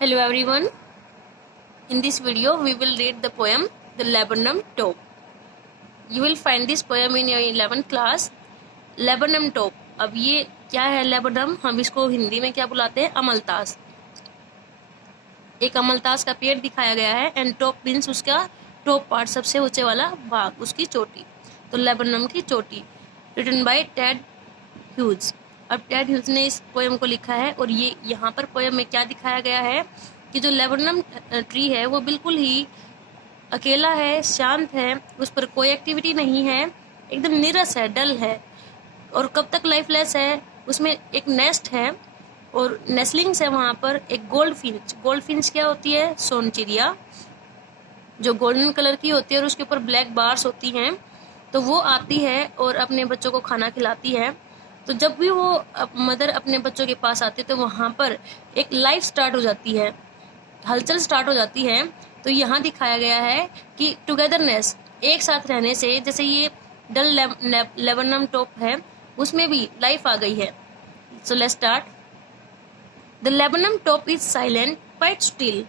Hello everyone. In this video we will read the poem The Laburnum Top. You will find this poem in your 11th class. Laburnum Top. अब ये क्या है laburnum? हम इसको हिंदी में क्या बुलाते हैं? अमलतास. एक अमलतास का पेड़ दिखाया गया है एंड टॉप मीन्स उसका टॉप पार्ट, सबसे ऊंचे वाला भाग, उसकी चोटी. तो laburnum की चोटी. Written by Ted Hughes. अब टेड ह्यूज ने इस पोएम को लिखा है और ये यहाँ पर पोएम में क्या दिखाया गया है कि जो लेबनम ट्री है वो बिल्कुल ही अकेला है, शांत है, उस पर कोई एक्टिविटी नहीं है, एकदम नीरस है, डल है और कब तक लाइफलेस है. उसमें एक नेस्ट है और नेस्लिंग्स है वहाँ पर. एक गोल्ड फिंच क्या होती है? सोन चिड़िया, जो गोल्डन कलर की होती है और उसके ऊपर ब्लैक बार्स होती हैं. तो वो आती है और अपने बच्चों को खाना खिलाती है. तो जब भी वो मदर अपने बच्चों के पास आती है तो वहाँ पर एक लाइफ स्टार्ट हो जाती है, हलचल स्टार्ट हो जाती है. तो यहाँ दिखाया गया है कि टुगेदरनेस, एक साथ रहने से, जैसे ये डल लेबनम टॉप है उसमें भी लाइफ आ गई है. So let's start. The laburnum top is silent quite still.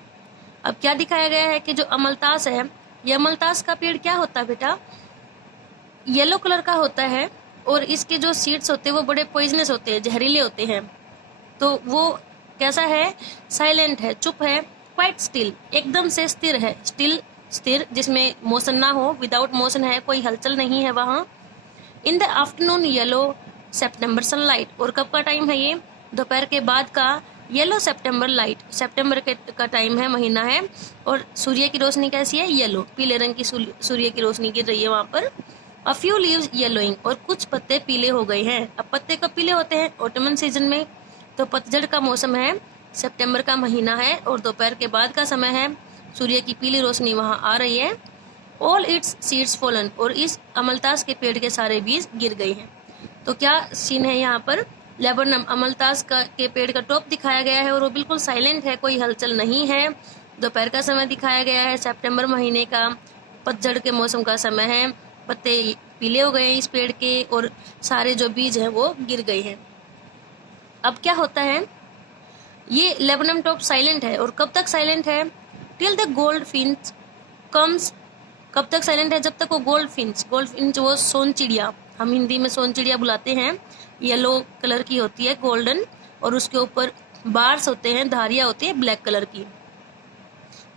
अब क्या दिखाया गया है कि जो अमलतास है, ये अमलतास का पेड़ क्या होता है बेटा? येलो कलर का होता है और इसके जो सीड्स होते हैं वो बड़े पॉइजनस होते हैं, जहरीले होते हैं. तो वो कैसा है? साइलेंट है, चुप है. क्वाइट स्टिल, एकदम से स्थिर है. स्थिर जिसमें मोशन ना हो, विदाउट मोशन है, कोई हलचल नहीं है वहाँ. In the afternoon yellow September sunlight. और कब का टाइम है ये? दोपहर के बाद का येलो सेप्टेम्बर लाइट. सेप्टेम्बर का टाइम है, महीना है और सूर्य की रोशनी कैसी है? येलो, पीले रंग की सूर्य की रोशनी गिर रही है वहाँ पर. A few leaves yellowing, और कुछ पत्ते पीले हो गए हैं. अब पत्ते कब पीले होते हैं? ऑटमन सीजन में. तो पतझड़ का मौसम है, सितंबर का महीना है और दोपहर के बाद का समय है. सूर्य की पीली रोशनी वहाँ आ रही है. All its seeds fallen, और इस अमलतास के पेड़ के सारे बीज गिर गए हैं. तो क्या सीन है यहाँ पर? लेबनम अमलतास के पेड़ का टॉप दिखाया गया है और वो बिल्कुल साइलेंट है, कोई हलचल नहीं है. दोपहर का समय दिखाया गया है, सितंबर महीने का पतझड़ के मौसम का समय है. पत्ते पीले हो गए इस पेड़ के और सारे जो बीज हैं वो गिर गए हैं. अब क्या होता है? ये लेबनम टॉप साइलेंट है और कब तक साइलेंट है? Till the gold Finch comes. कब तक साइलेंट है? जब तक वो गोल्ड फिंच वो सोन चिड़िया, हम हिंदी में सोन चिड़िया बुलाते हैं, येलो कलर की होती है, गोल्डन, और उसके ऊपर बार्स होते हैं, धारियां होती है ब्लैक कलर की.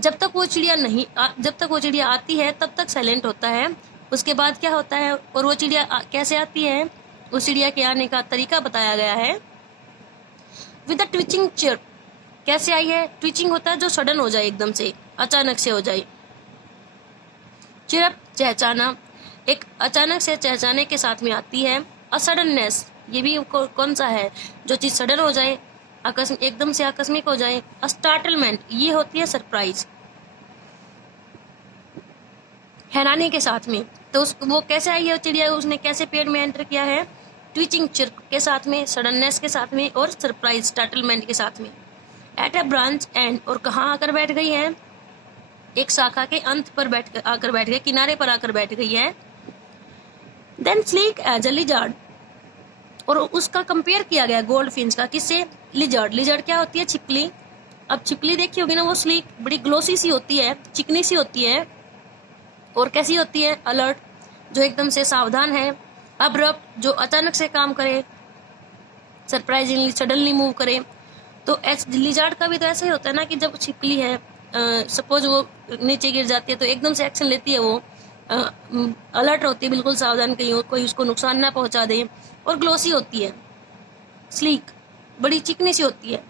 जब तक वो चिड़िया आती है तब तक साइलेंट होता है. उसके बाद क्या होता है? और वो चिड़िया कैसे आती है? उस चिड़िया के आने का तरीका बताया गया है. With a twitching chirp. कैसे आई है? ट्विचिंग होता है जो सडन हो जाए, एकदम से, अचानक से हो जाए. चिरप, चहचाना, एक अचानक से चहचाने के साथ में आती है. अ सडननेस, ये भी कौन सा है? जो चीज सडन हो जाए, एकदम से आकस्मिक हो जाए. अ स्टार्टलमेंट, ये होती है सरप्राइज, हैरानी के साथ में. तो वो कैसे आई है चिड़िया? उसने कैसे पेड़ में एंटर किया है? ट्विचिंग चिर्प के साथ में, सडननेस के साथ में और सरप्राइज, स्टार्टलमेंट के साथ में. एट अ ब्रांच एंड, और कहाँ आकर बैठ गई है? एक शाखा के अंत पर आकर बैठ गई, किनारे पर आकर बैठ गई है. Then sleek as a lizard, और उसका कंपेयर किया गया गोल्ड फिंच का किससे? लिजर्ड. लिजर्ड क्या होती है? छिपकली. अब छिपकली देखी होगी ना, वो स्लीक, बड़ी ग्लोसी सी होती है, चिकनी सी होती है. और कैसी होती है? अलर्ट, जो एकदम से सावधान है. अब्रप्ट, जो अचानक से काम करे, सरप्राइजिंगली, सडनली मूव करे. तो लिजर्ड का भी तो ऐसा ही होता है ना कि जब छिपकली है, सपोज वो नीचे गिर जाती है तो एकदम से एक्शन लेती है, वो अलर्ट होती है, बिल्कुल सावधान, कहीं कोई उसको नुकसान ना पहुंचा दे. और ग्लोसी होती है, स्लीक, बड़ी चिकनी सी होती है.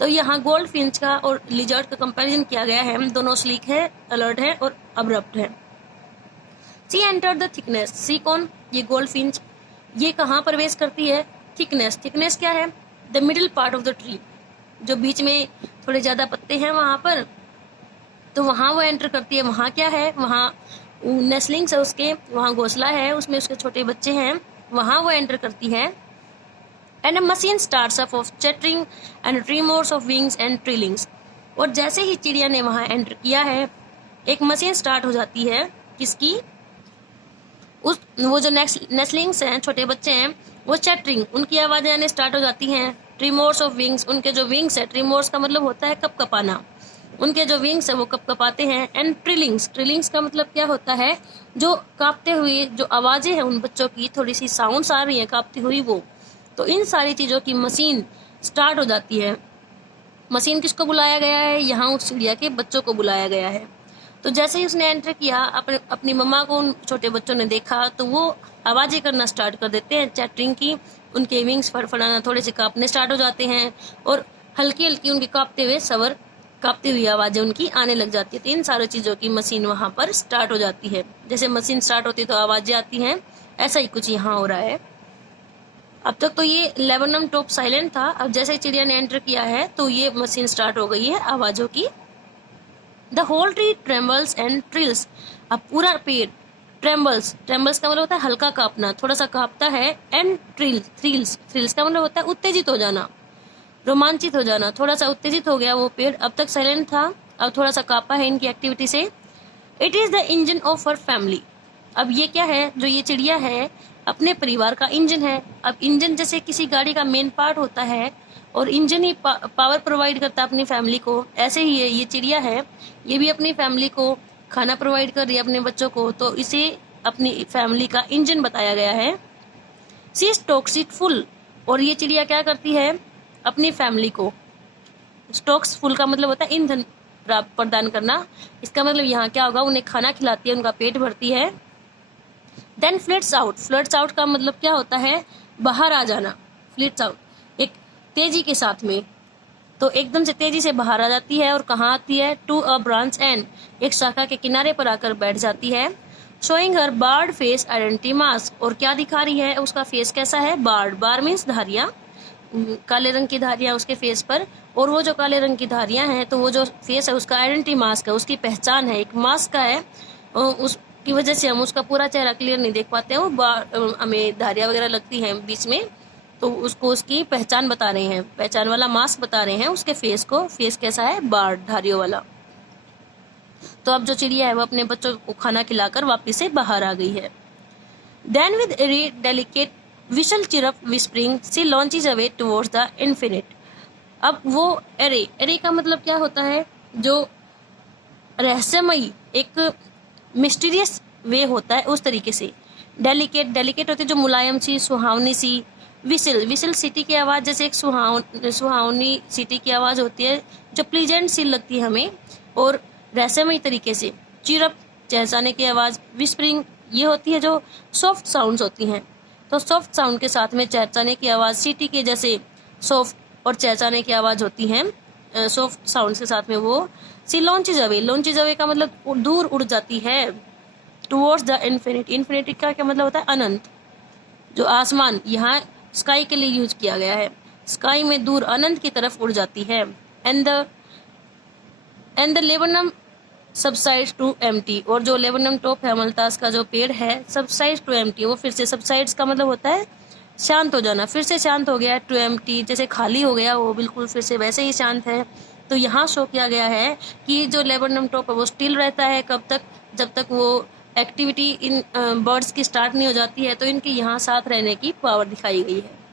तो यहाँ गोल्ड फिंच का और लिजर्ड का कंपैरिजन किया गया है. दोनों स्लीक है, अलर्ट है और अब्रप्ट है. She enter the thickness. She कौन? ये गोल्ड फिंच. ये कहाँ प्रवेश करती है? थिकनेस. थिकनेस क्या है? The middle part of the tree, जो बीच में थोड़े ज्यादा पत्ते हैं वहां पर, तो वहां वो एंटर करती है. वहां क्या है? वहां नेस्लिंग्स है उसके, वहां घोंसला है, उसमें उसके छोटे बच्चे हैं, वहां वो एंटर करती है. And a machine starts up of chattering and tremors of wings and trillings. और जैसे ही चिड़िया ने वहां एंटर किया है, एक मशीन स्टार्ट हो जाती है. किसकी? वो जो नेस्लिंग्स हैं, छोटे बच्चे हैं, वो चैटरिंग, उनकी आवाजें आने स्टार्ट हो जाती हैं. ट्रिमोर्स ऑफ विंग्स, उनके जो विंग्स है, ट्रिमोर्स का मतलब होता है कपकपाना, उनके जो विंग्स है वो कपकपाते हैं। एंड ट्रिलिंग्स, ट्रिलिंग्स का मतलब क्या होता है, जो कांपते हुए जो आवाजें हैं उन बच्चों की, थोड़ी सी साउंड्स आ रही हैं कांपती हुई वो, तो इन सारी चीजों की मशीन स्टार्ट हो जाती है। मशीन किसको बुलाया गया है, यहाँ उस चिड़िया के बच्चों को बुलाया गया है। तो जैसे ही उसने एंटर किया, अपनी मम्मा को उन छोटे बच्चों ने देखा तो वो आवाजें करना स्टार्ट कर देते हैं, चैटरिंग की, उनके विंग्स फड़फड़ाना, थोड़े से कांपने स्टार्ट हो जाते हैं और हल्की हल्की उनके कांपती हुई आवाजें उनकी आने लग जाती है। तो इन सारी चीजों की मशीन वहां पर स्टार्ट हो जाती है। जैसे मशीन स्टार्ट होती है तो आवाजें आती हैं, ऐसा ही कुछ यहाँ हो रहा है। अब तक तो ये लेबनम टॉप साइलेंट था, अब जैसे ही चिड़िया ने एंटर किया है तो ये मशीन स्टार्ट हो गई है आवाजों की। The whole tree trembles and trills, अब पूरा पेड़ ट्रेम्बल्स, ट्रेम्बल्स का मतलब होता है हल्का कांपना, थोड़ा सा कांपता है। एंड थ्रिल्स, थ्रिल्स का मतलब होता है उत्तेजित हो जाना, रोमांचित हो जाना, थोड़ा सा उत्तेजित हो गया वो पेड़। अब तक साइलेंट था, अब थोड़ा सा कांपा है इनकी एक्टिविटी से। It is the engine of her family, अब ये क्या है, जो ये चिड़िया है अपने परिवार का इंजन है। अब इंजन जैसे किसी गाड़ी का मेन पार्ट होता है और इंजन ही पावर प्रोवाइड करता है अपनी फैमिली को, ऐसे ही है ये चिड़िया है, ये भी अपनी फैमिली को खाना प्रोवाइड कर रही है अपने बच्चों को, तो इसे अपनी फैमिली का इंजन बताया गया है। सी स्टॉक्स इट फुल, और ये चिड़िया क्या करती है अपनी फैमिली को, स्टॉक्स फुल का मतलब होता है ईंधन प्रदान करना, इसका मतलब यहाँ क्या होगा, उन्हें खाना खिलाती है, उनका पेट भरती है। Then fillets out, fillets out का मतलब क्या होता है, बाहर आ जाना, फ्लिट्स आउट एक तेजी के साथ में, तो एकदम से तेजी से बाहर आ जाती है और कहाँ आती है, टू अ ब्रांच एंड, एक शाखा के किनारे पर आकर बैठ जाती है। Showing her bird face identity mask, और क्या दिखा रही है, उसका फेस कैसा है, बार्ड, बार मीन्स धारियां, काले रंग की धारियां उसके फेस पर, और वो जो काले रंग की धारियां हैं तो वो जो फेस है उसका आइडेंटिटी मास्क है, उसकी पहचान है, एक मास्क का है, उसकी वजह से हम उसका पूरा चेहरा क्लियर नहीं देख पाते हैं, हमें धारियां वगैरह लगती हैं बीच में, तो उसको उसकी पहचान बता रहे हैं, पहचान वाला मास्क बता रहे हैं उसके फेस को, फेस कैसा है, बार्ड, धारियों वाला। तो अब जो चिड़िया है वो अपने बच्चों को खाना खिलाकर वापिस से बाहर आ गई है। Then with airy delicate whistle chirp whispering she launches away towards the infinite, अब वो एरे का मतलब क्या होता है, जो रहस्यमयी, एक मिस्टीरियस वे होता है उस तरीके से। डेलिकेट होती है जो मुलायम सी, सुहावनी सी। विसिल सीटी की आवाज, जैसे एक सुहावनी सीटी की आवाज होती है जो प्लीजेंट सी लगती है हमें, और रहस्यमयी तरीके से। चिरप, चहचहाने की आवाज। विस्परिंग, ये होती है जो सॉफ्ट साउंड्स होती हैं, तो सॉफ्ट साउंड के साथ में चहचहाने की आवाज, सीटी के जैसे सॉफ्ट और चहचहाने की आवाज होती हैं, सॉफ्ट साउंड के साथ में वो। सी लॉन्चेज अवे का मतलब दूर उड़ जाती है। टुवर्ड्स द इन्फिनिटी, इन्फिनिटी का क्या मतलब होता है, अनंत, जो आसमान, यहाँ स्काई के लिए यूज किया गया है, स्काई में दूर अनंत की तरफ उड़ जाती है। And the laburnum subsides to empty, और जो लेबनम टॉप है, मलतास का जो पेड़ है, सबसाइड्स टू एम्प्टी, वो फिर से, सबसाइड्स का मतलब होता है शांत हो जाना, फिर से शांत हो गया, टू एम्प्टी जैसे खाली हो गया वो, बिल्कुल फिर से वैसे ही शांत है। तो यहाँ शो किया गया है कि जो लेबनम टॉप है वो स्टिल रहता है, कब तक, जब तक वो एक्टिविटी इन बर्ड्स की स्टार्ट नहीं हो जाती है, तो इनके यहाँ साथ रहने की पावर दिखाई गई है।